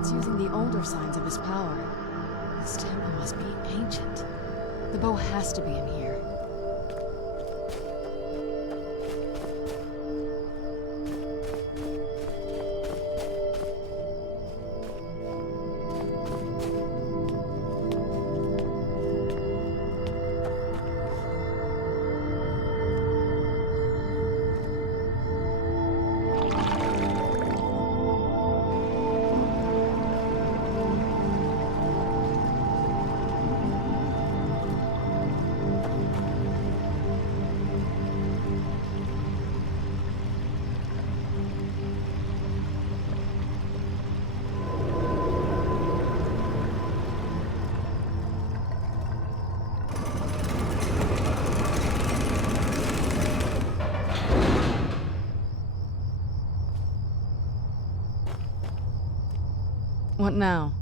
It's using the older signs of his power. This temple must be ancient. The bow has to be in here. What now?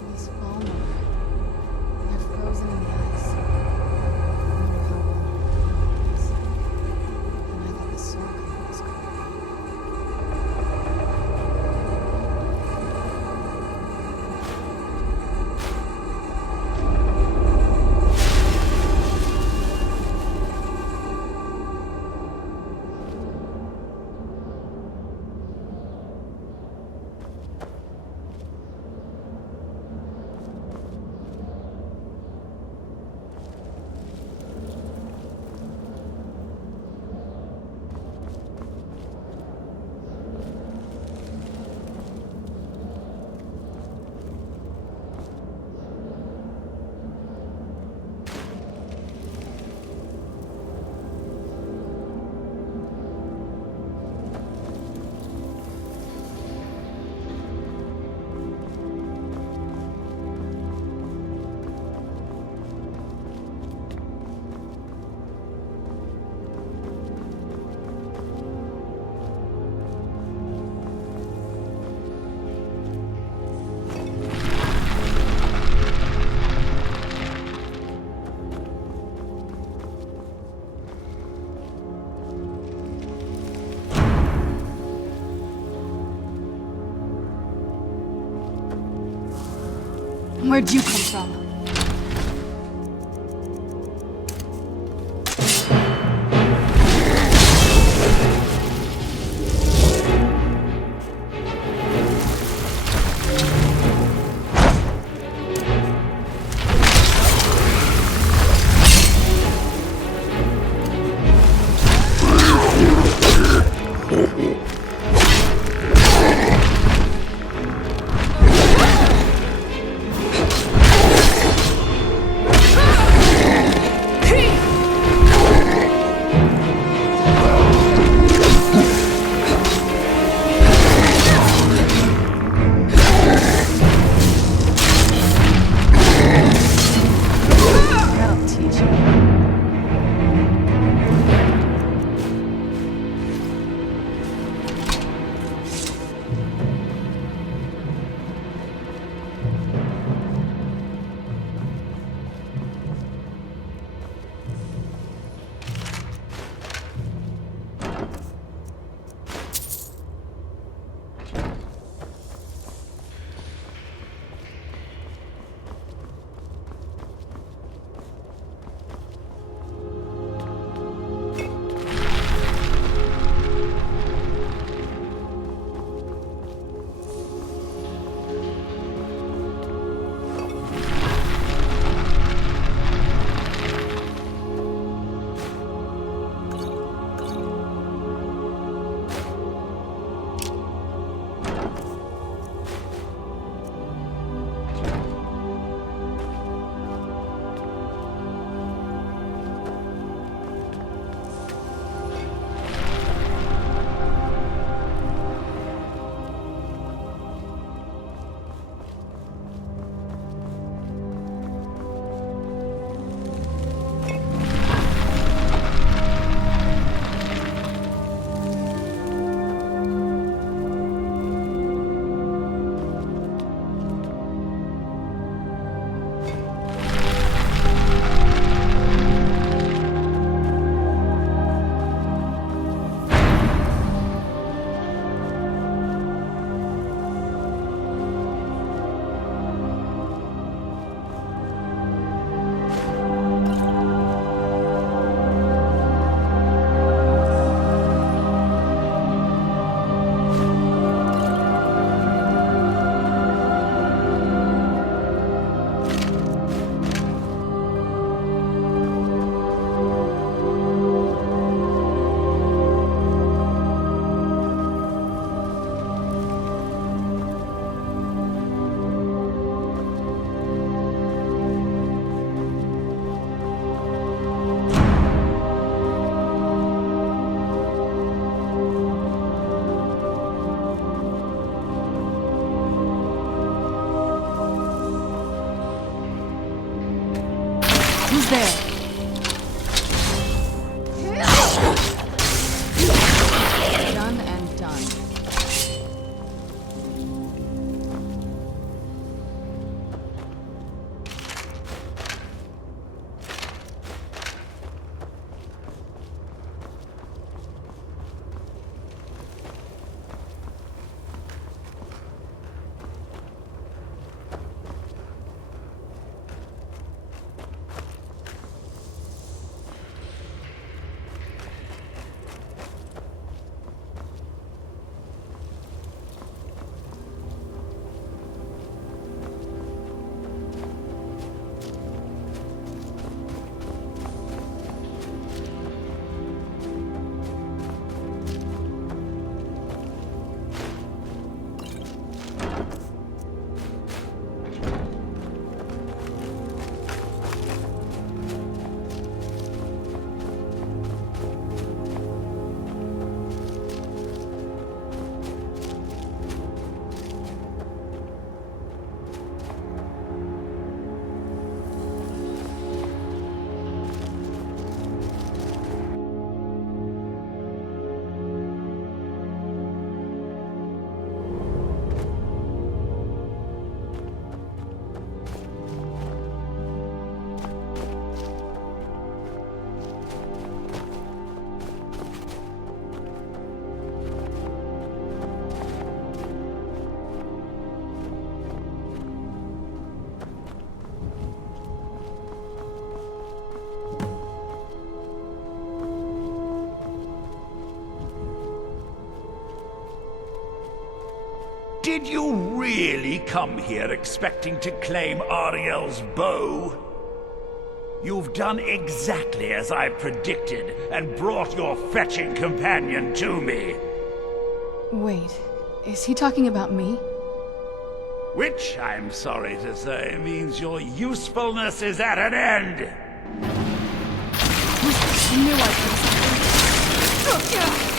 These fallen. They're frozen in the ice. Where'd you come from? Did you really come here expecting to claim Ariel's bow? You've done exactly as I predicted and brought your fetching companion to me. Wait, is he talking about me? Which, I'm sorry to say, means your usefulness is at an end. I knew I could something.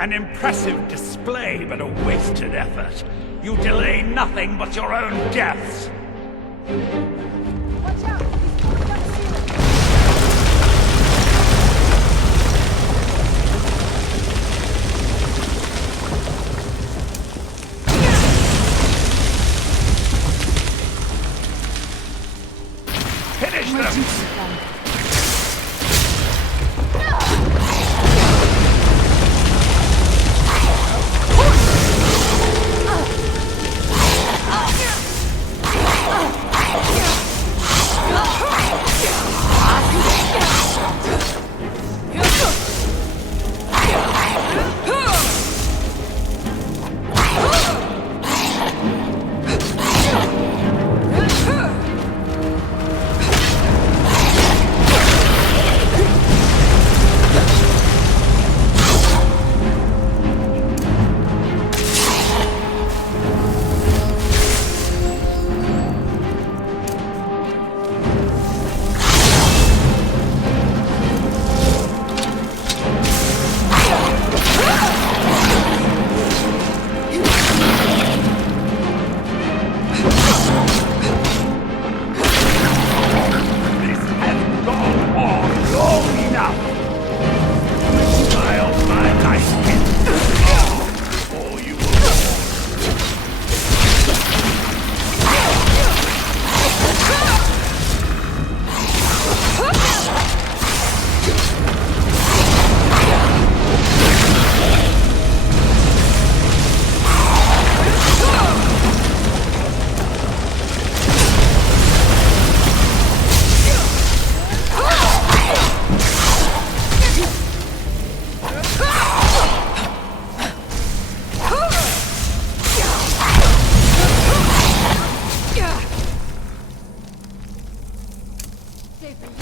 An impressive display, but a wasted effort. You delay nothing but your own deaths. Watch out! He's falling down the ceiling! Finish My them! duty is done. stay for you.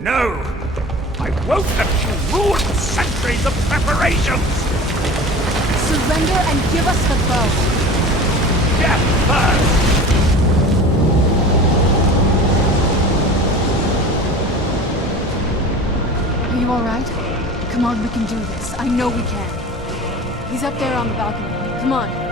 No! I won't let you ruin centuries of preparations! Surrender and give us the bow. Death first! Are you alright? Come on, we can do this. I know we can. He's up there on the balcony. Come on.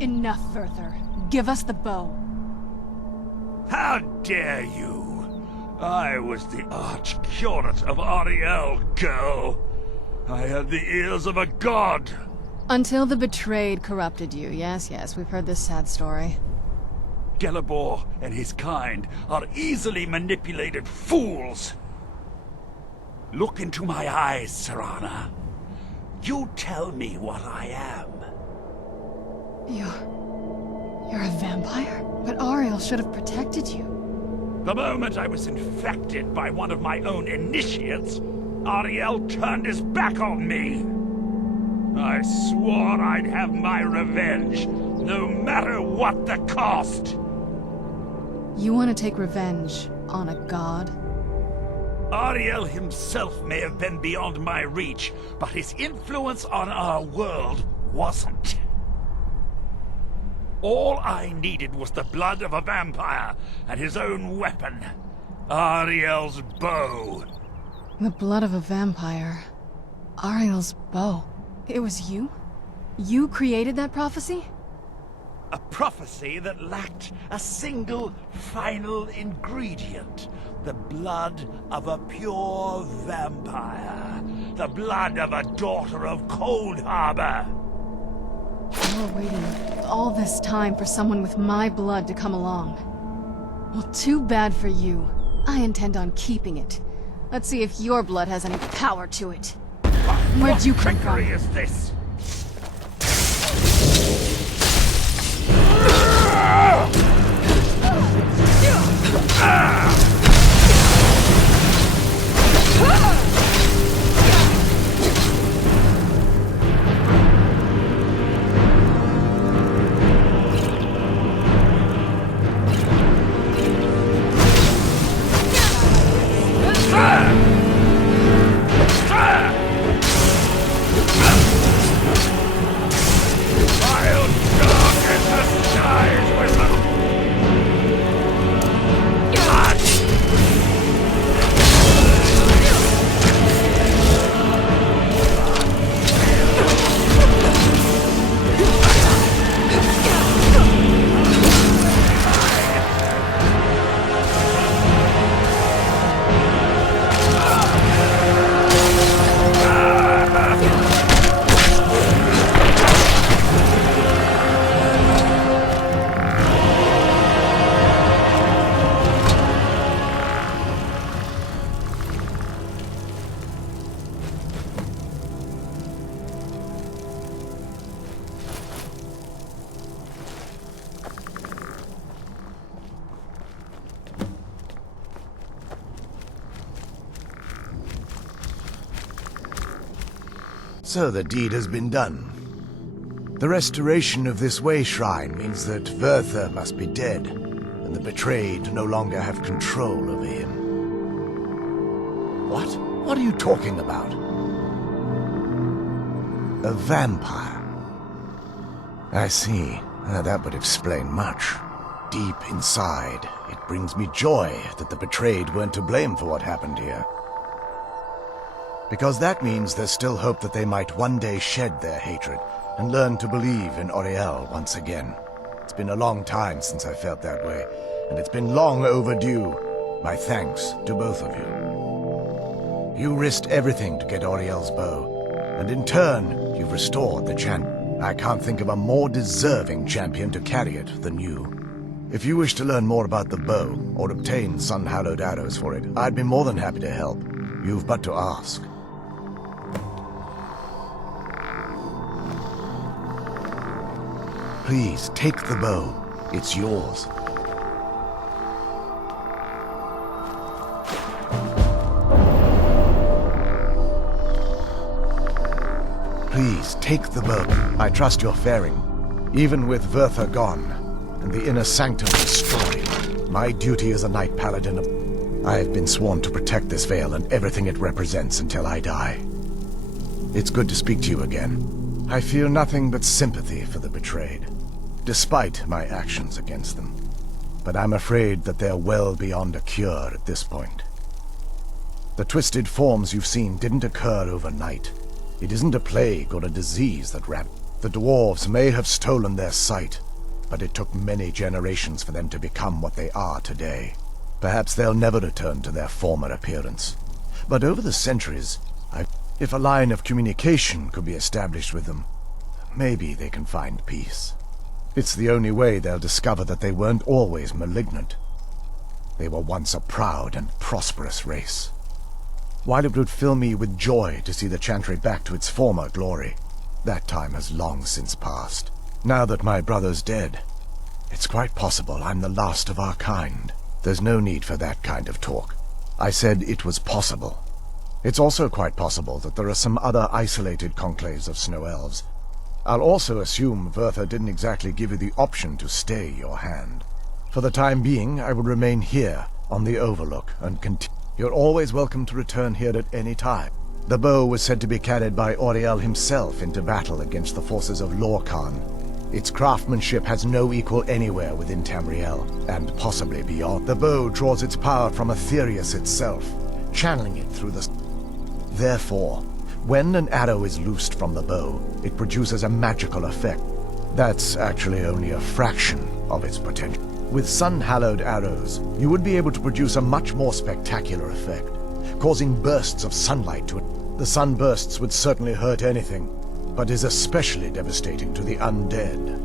Enough, Werther. Give us the bow. How dare you! I was the arch-curate of Ariel, girl. I had the ears of a god. Until the betrayed corrupted you. Yes, we've heard this sad story. Gelibor and his kind are easily manipulated fools. Look into my eyes, Serana. You tell me what I am. You're a vampire? But Ariel should have protected you. The moment I was infected by one of my own initiates, Ariel turned his back on me. I swore I'd have my revenge, no matter what the cost. You want to take revenge on a god? Ariel himself may have been beyond my reach, but his influence on our world wasn't. All I needed was the blood of a vampire and his own weapon, Ariel's bow. The blood of a vampire. Ariel's bow. It was you? You created that prophecy? A prophecy that lacked a single final ingredient. The blood of a pure vampire. The blood of a daughter of Cold Harbor. You were waiting all this time for someone with my blood to come along. Well, too bad for you. I intend on keeping it. Let's see if your blood has any power to it. Where'd you come from? What trickery is this? So the deed has been done. The restoration of this way shrine means that Verther must be dead, and the betrayed no longer have control over him. What? What are you talking about? A vampire. I see. That would explain much. Deep inside, it brings me joy that the betrayed weren't to blame for what happened here. Because that means there's still hope that they might one day shed their hatred and learn to believe in Auriel once again. It's been a long time since I felt that way, and it's been long overdue. My thanks to both of you. You risked everything to get Auriel's bow, and in turn, you've restored the champion. I can't think of a more deserving champion to carry it than you. If you wish to learn more about the bow, or obtain sun-hallowed arrows for it, I'd be more than happy to help. You've but to ask. Please, take the bow. It's yours. Please, take the bow. I trust your faring. Even with Verther gone, and the inner sanctum destroyed, my duty as a Knight Paladin I have been sworn to protect this veil and everything it represents until I die. It's good to speak to you again. I feel nothing but sympathy for the betrayed, despite my actions against them. But I'm afraid that they're well beyond a cure at this point. The twisted forms you've seen didn't occur overnight. It isn't a plague or a disease that The dwarves may have stolen their sight, but it took many generations for them to become what they are today. Perhaps they'll never return to their former appearance. But over the centuries, if a line of communication could be established with them, maybe they can find peace. It's the only way they'll discover that they weren't always malignant. They were once a proud and prosperous race. While it would fill me with joy to see the Chantry back to its former glory, that time has long since passed. Now that my brother's dead, it's quite possible I'm the last of our kind. There's no need for that kind of talk. I said it was possible. It's also quite possible that there are some other isolated conclaves of snow elves. I'll also assume Verther didn't exactly give you the option to stay your hand. For the time being, I will remain here on the Overlook and continue. You're always welcome to return here at any time. The bow was said to be carried by Auriel himself into battle against the forces of Lorcan. Its craftsmanship has no equal anywhere within Tamriel, and possibly beyond. The bow draws its power from Aetherius itself, channeling it through the... Therefore, when an arrow is loosed from the bow, it produces a magical effect. That's actually only a fraction of its potential. With sun-hallowed arrows, you would be able to produce a much more spectacular effect, causing bursts of sunlight to it. The sunbursts would certainly hurt anything, but is especially devastating to the undead.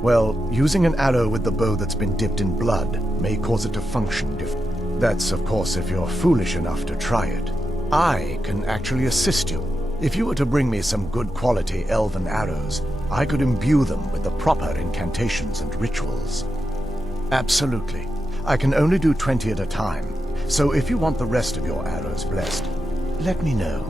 Well, using an arrow with the bow that's been dipped in blood may cause it to function differently. That's, of course, if you're foolish enough to try it. I can actually assist you. If you were to bring me some good quality elven arrows, I could imbue them with the proper incantations and rituals. Absolutely. I can only do 20 at a time, so if you want the rest of your arrows blessed, let me know.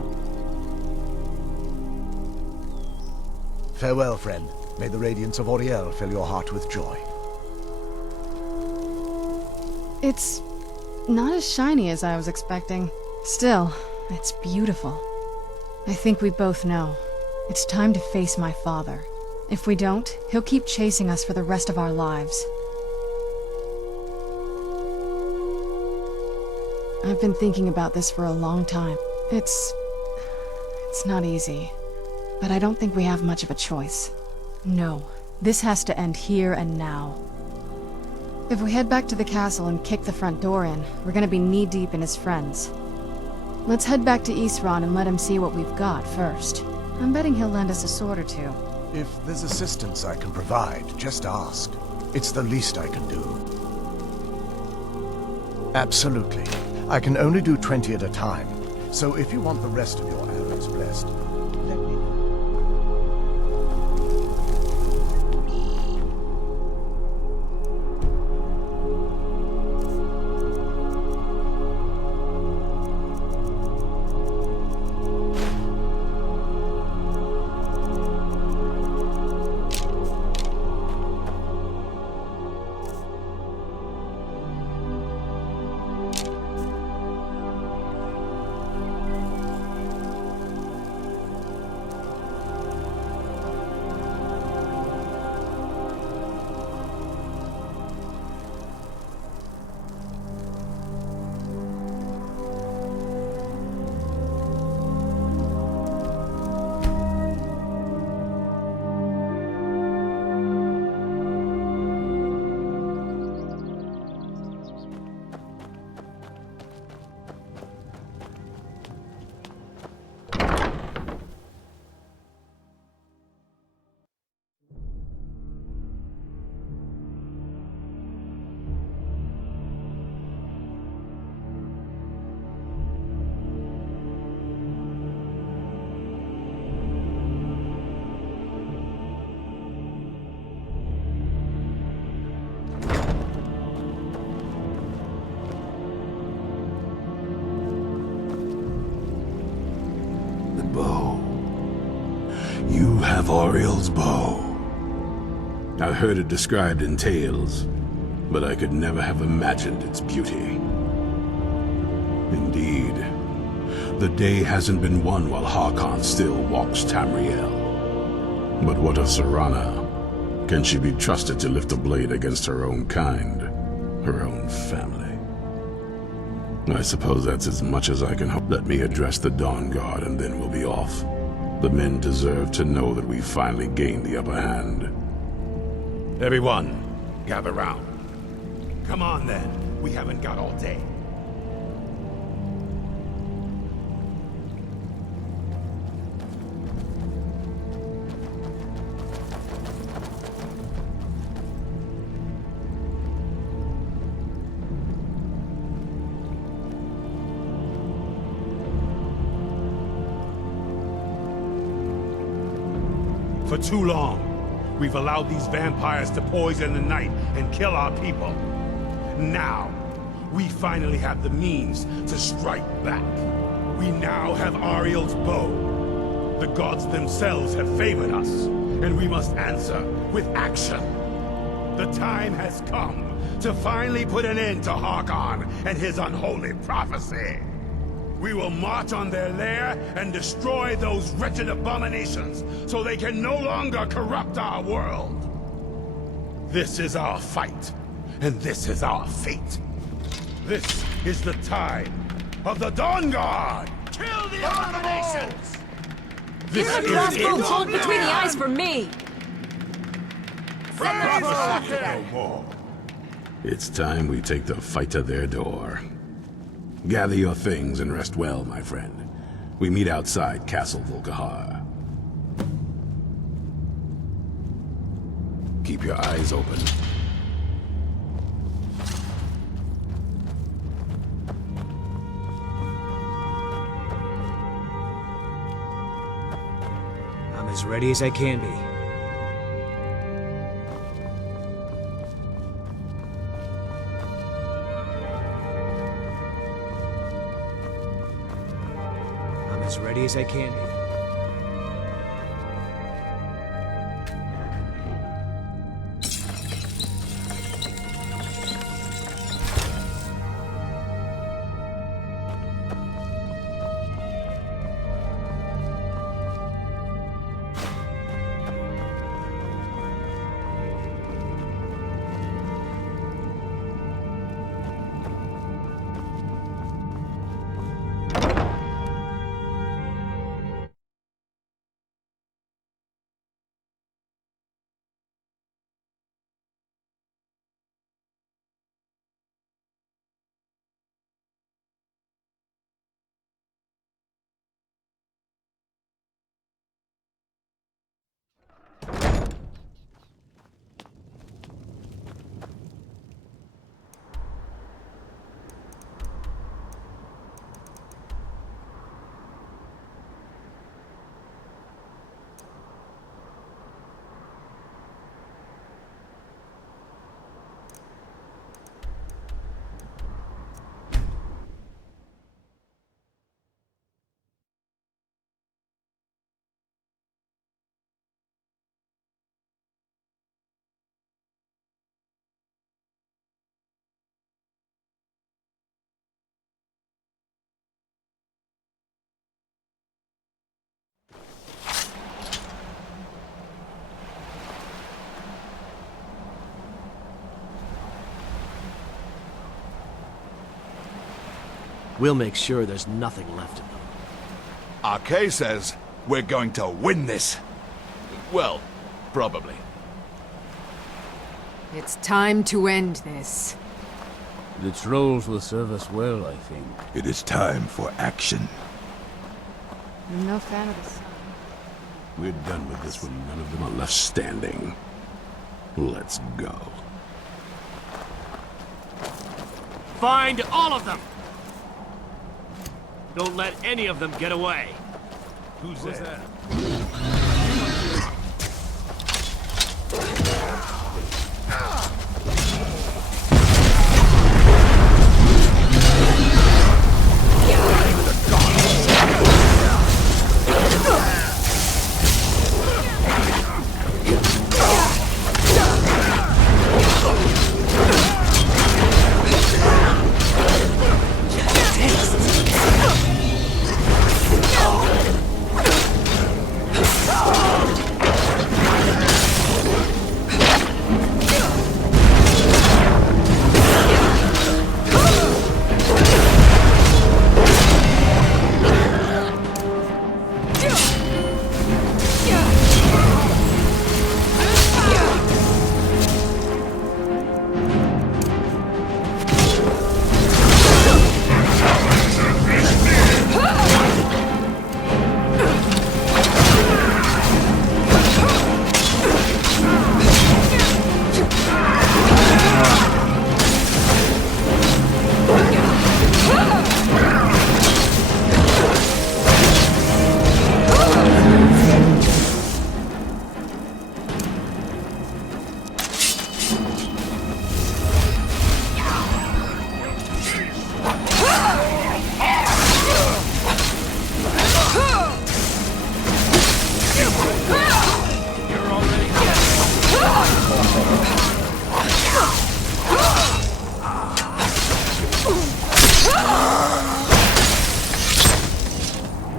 Farewell, friend. May the radiance of Auriel fill your heart with joy. It's not as shiny as I was expecting. Still, it's beautiful. I think we both know. It's time to face my father. If we don't, he'll keep chasing us for the rest of our lives. I've been thinking about this for a long time. It's not easy. But I don't think we have much of a choice. No, this has to end here and now. If we head back to the castle and kick the front door in, we're gonna be knee-deep in his friends. Let's head back to Isran and let him see what we've got first. I'm betting he'll lend us a sword or two. If there's assistance I can provide, just ask. It's the least I can do. Absolutely. I can only do 20 at a time, so if you want the rest of your arrows blessed, let me know. have Oriel's bow. I heard it described in tales, but I could never have imagined its beauty. Indeed, the day hasn't been won while Harkon still walks Tamriel. But what of Serana? Can she be trusted to lift a blade against her own kind, her own family? I suppose that's as much as I can hope. Let me address the Dawn Guard and then we'll be off. The men deserve to know that we finally gained the upper hand. Everyone, gather round. Come on then, we haven't got all day. For too long, we've allowed these vampires to poison the night and kill our people. Now, we finally have the means to strike back. We now have Ariel's bow. The gods themselves have favored us, and we must answer with action. The time has come to finally put an end to Harkon and his unholy prophecy. We will march on their lair and destroy those wretched abominations so they can no longer corrupt our world. This is our fight, and this is our fate. This is the time of the Dawn Guard! Kill the abominations! You have crossbow hold between the eyes for me! No more. It's time we take the fight to their door. Gather your things and rest well, my friend. We meet outside Castle Volkihar. Keep your eyes open. I'm as ready as I can be. As ready as I can be. We'll make sure there's nothing left of them. Arcay says we're going to win this. Well, probably. It's time to end this. The trolls will serve us well, I think. It is time for action. I'm no fan of the sun. We're done with this when none of them are left standing. Let's go. Find all of them! Don't let any of them get away. Who's that?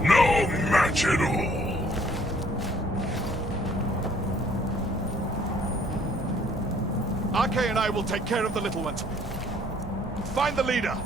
No match at all. RK and I will take care of the little ones. Find the leader.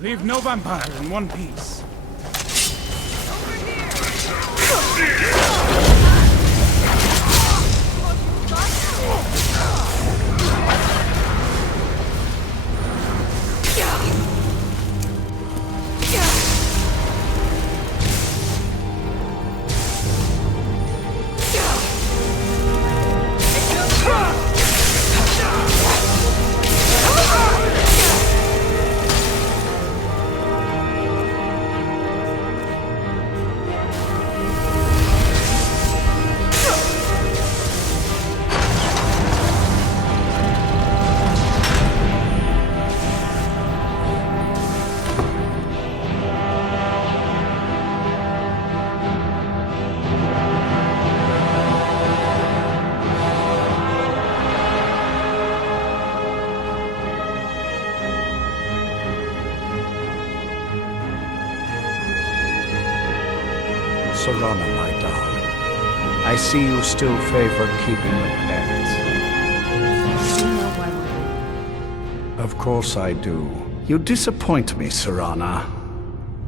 Leave no vampire in one piece. Serana, my darling. I see you still favor keeping the pets. You know why we're... Of course I do. You disappoint me, Serana.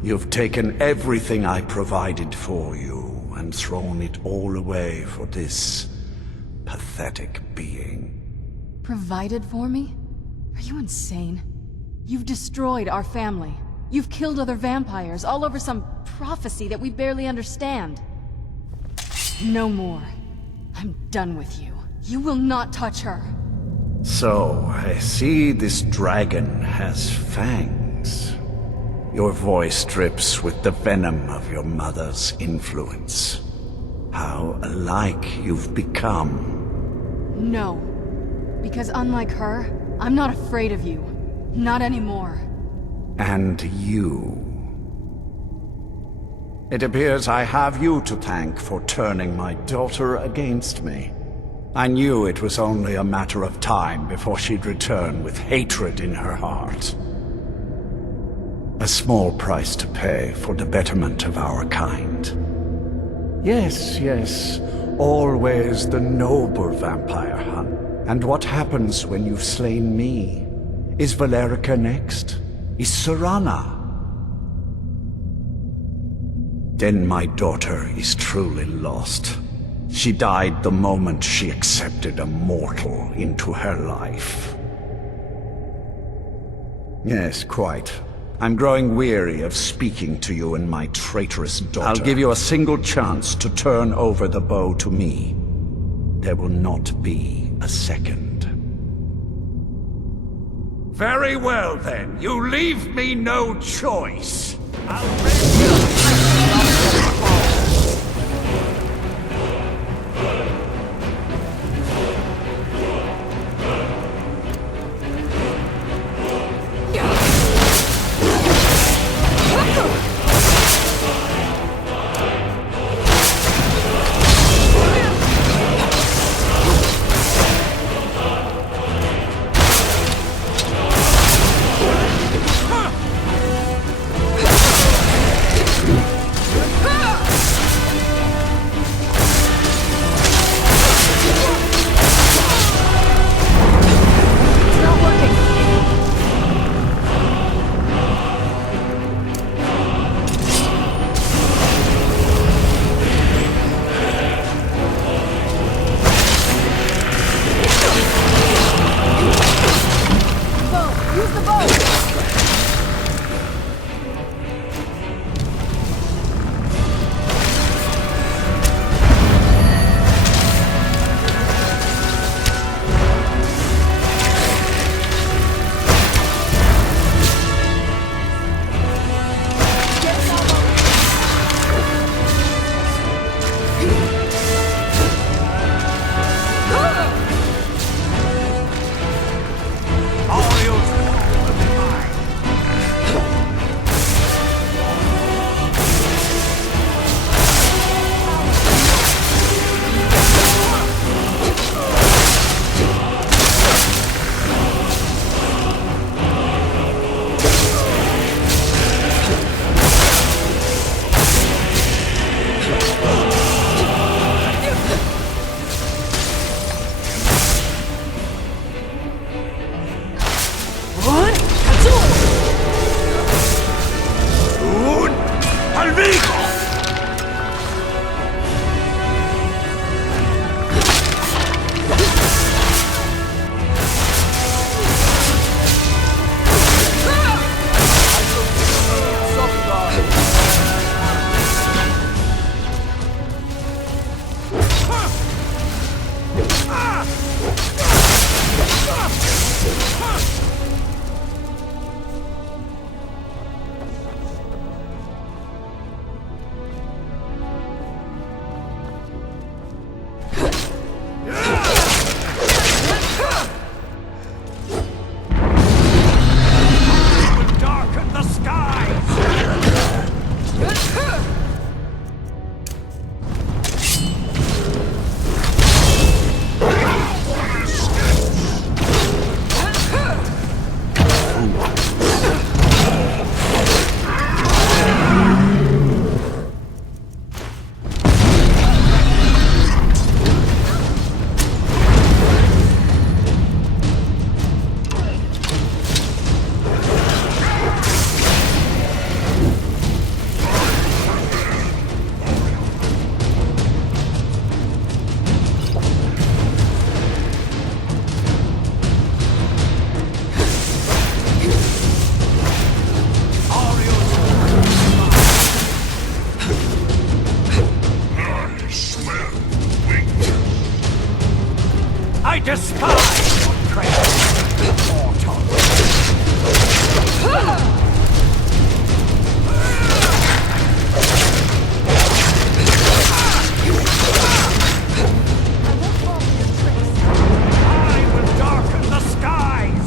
You've taken everything I provided for you and thrown it all away for this pathetic being. Provided for me? Are you insane? You've destroyed our family. You've killed other vampires, all over some prophecy that we barely understand. No more. I'm done with you. You will not touch her. So, I see this dragon has fangs. Your voice drips with the venom of your mother's influence. How alike you've become. No. Because unlike her, I'm not afraid of you. Not anymore. And you. It appears I have you to thank for turning my daughter against me. I knew it was only a matter of time before she'd return with hatred in her heart. A small price to pay for the betterment of our kind. Yes, yes, always the noble vampire hunt. And what happens when you've slain me? Is Valerica next? Is Serana? Then my daughter is truly lost. She died the moment she accepted a mortal into her life. Yes, quite. I'm growing weary of speaking to you and my traitorous daughter. I'll give you a single chance to turn over the bow to me. There will not be a second. Very well, then. You leave me no choice. I despise your treachery, mortal. I will darken the skies!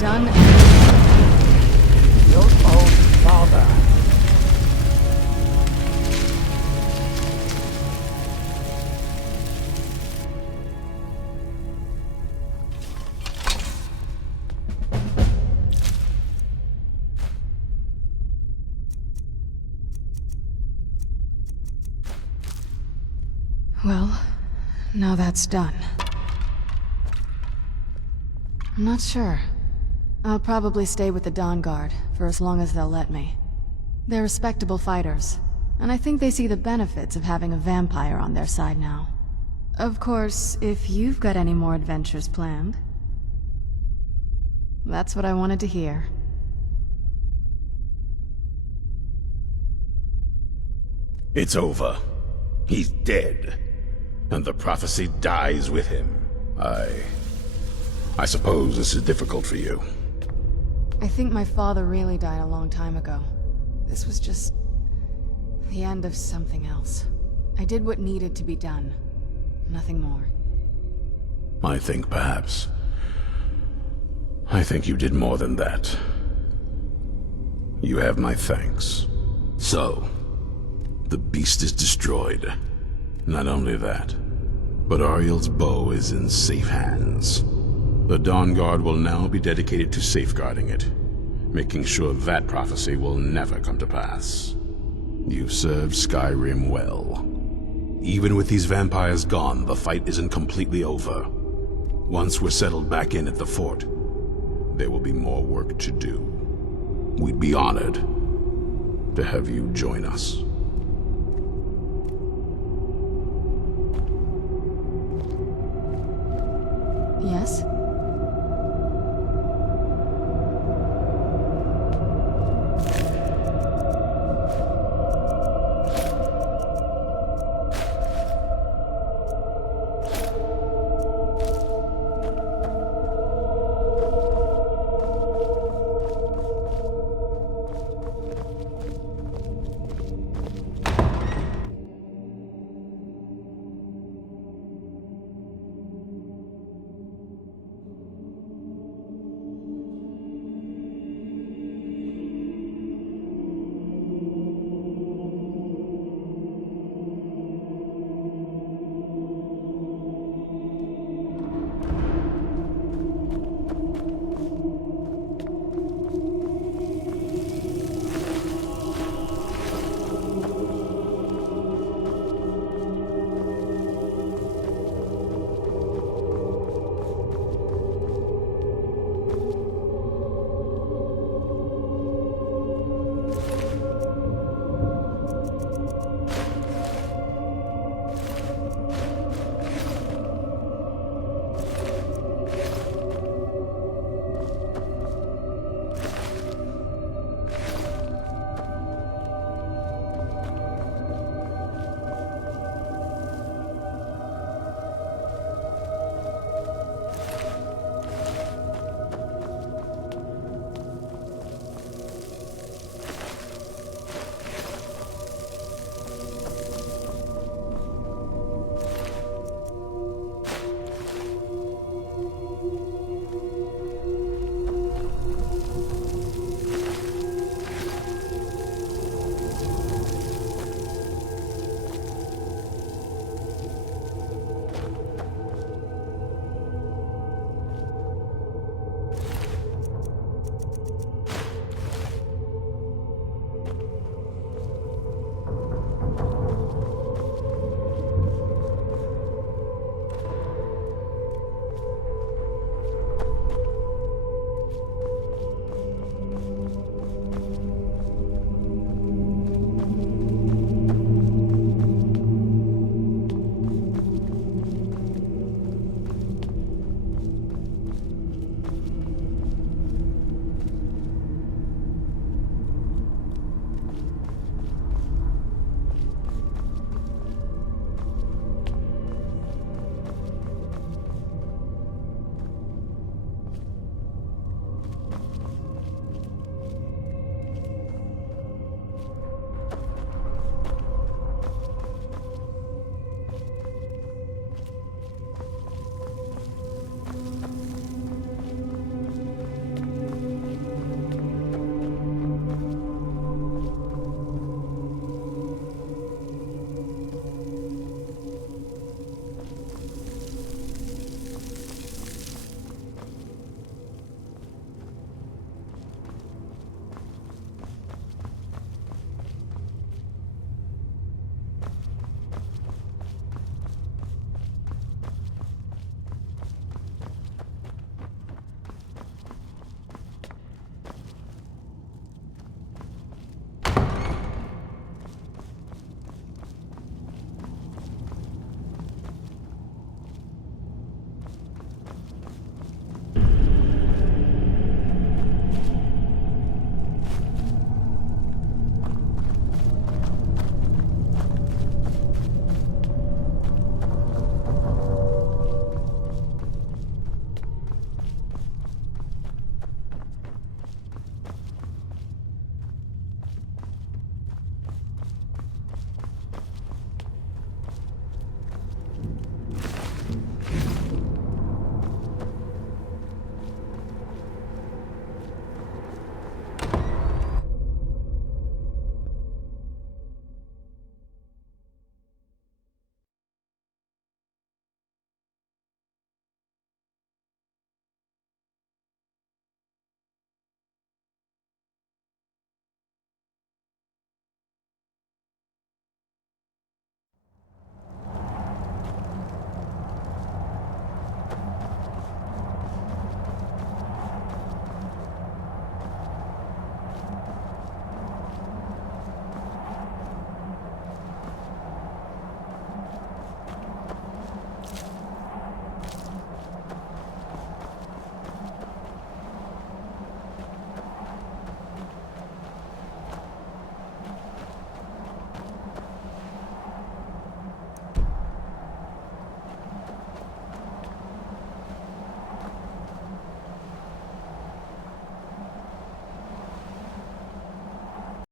Done. Your own father. Well, now that's done. I'm not sure. I'll probably stay with the Dawn Guard for as long as they'll let me. They're respectable fighters, and I think they see the benefits of having a vampire on their side now. Of course, if you've got any more adventures planned. That's what I wanted to hear. It's over. He's dead. And the prophecy dies with him. I suppose this is difficult for you. I think my father really died a long time ago. This was just the end of something else. I did what needed to be done. Nothing more. I think you did more than that. You have my thanks. So, the beast is destroyed. Not only that, but Ariel's bow is in safe hands. The Dawn Guard will now be dedicated to safeguarding it, making sure that prophecy will never come to pass. You've served Skyrim well. Even with these vampires gone, the fight isn't completely over. Once we're settled back in at the fort, there will be more work to do. We'd be honored to have you join us. Yes?